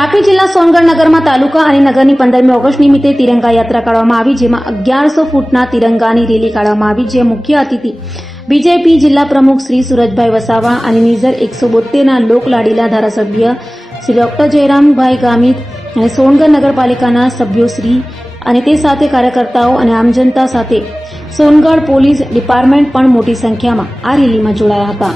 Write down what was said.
તાપી જિલ્લા સોનગઢ નગરમાં તાલુકા અને નગરની 15મી ઓગસ્ટ નિમિત્તે તિરંગા યાત્રા કાઢવામાં આવી, જેમાં 1100 ફૂટના તિરંગાની રેલી કાઢવામાં આવી, જે મુખ્ય અતિથિ બીજેપી જિલ્લા પ્રમુખ શ્રી સુરજભાઈ વસાવા અને નિઝર 172ના લોકલાડીલા ધારાસભ્ય શ્રી ડોક્ટર જયરામભાઈ ગામિત અને સોનગઢ નગરપાલિકાના સભ્યો શ્રી અને તે સાથે કાર્યકર્તાઓ અને આમ જનતા સાથે સોનગઢ પોલીસ ડિપાર્ટમેન્ટ પણ મોટી સંખ્યામાં આ રેલીમાં જોડાયા હતા.